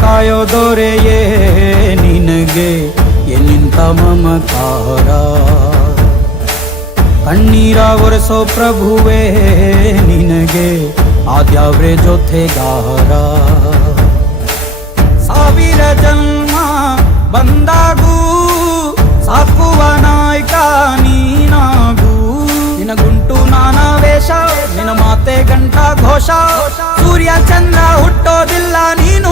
ಕಾಯೋ ದೊರೆಯೇ ನಿನಗೆ. ಎಲ್ಲಿಂತ ಮಮಕಾರ ಕಣ್ಣೀರ ಒರೆಸೋ ಪ್ರಭುವೇ ನಿನಗೆ. ಆದ್ಯಾವ್ರೆ ಜೊತೆಗಾರ? ಸಾವಿರ ಜನ್ಮ ಬಂದಾಗೂ ಘೋಷ. ಸೂರ್ಯ ಚಂದ್ರ ಹುಟ್ಟೋದಿಲ್ಲ ನೀನು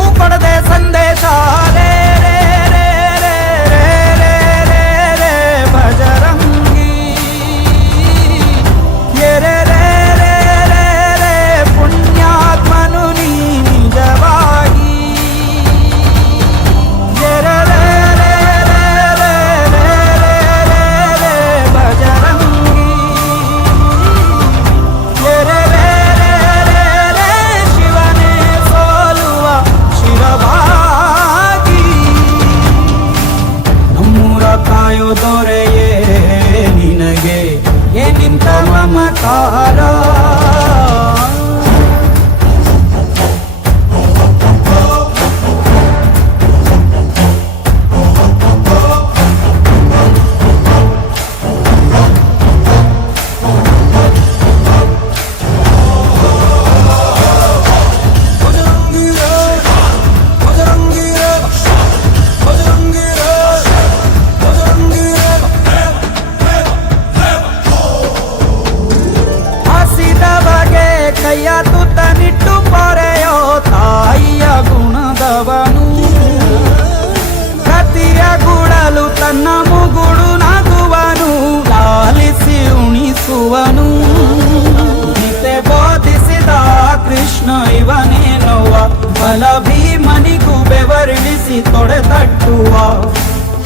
ಬಲ ಭೀಮನಿಗೂ ಬೆವರಿಳಿಸಿ ತೊಡೆ ತಟ್ಟುವ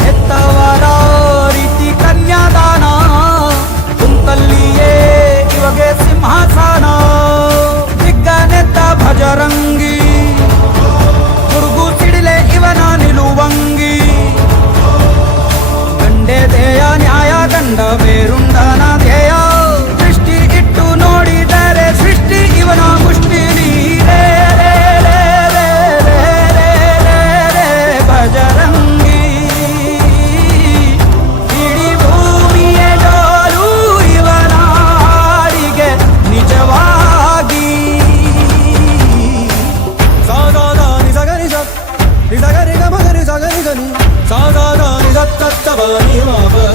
ಹೆತ್ತವರ ರೀತಿ ಕನ್ಯಾದಾನ love, love.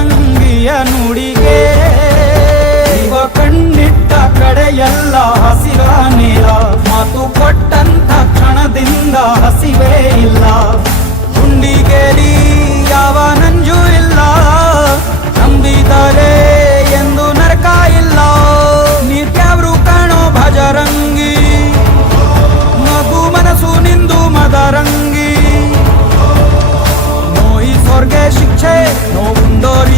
ಅಂಗಿಯ ನುಡಿಗೆ. ಇವ ಕಣ್ಣಿಟ್ಟ ಕಡೆಯೆಲ್ಲ ಹಸಿರ ನೀರ ಮಾತು ಕೊಟ್ಟಂತ ಕ್ಷಣದಿಂದ ಹಸಿವೆ ಇಲ್ಲ. ಹುಂಡಿಗೇರಿ ಯಾವ ನಂಜು ಇಲ್ಲ. ನಂಬಿದರೆ ಎಂದು ನರಕ ಇಲ್ಲ. ನೀವ್ಯಾವ್ರು ಕಾಣೋ ಭಜರಂಗಿ. ಮಗು ಮನಸ್ಸು ನಿಂದು ಮದರಂಗಿ. ನೋಯಿ ಸ್ವರ್ಗೆ ಶಿಕ್ಷೆ ನೋವುಂದೋರಿ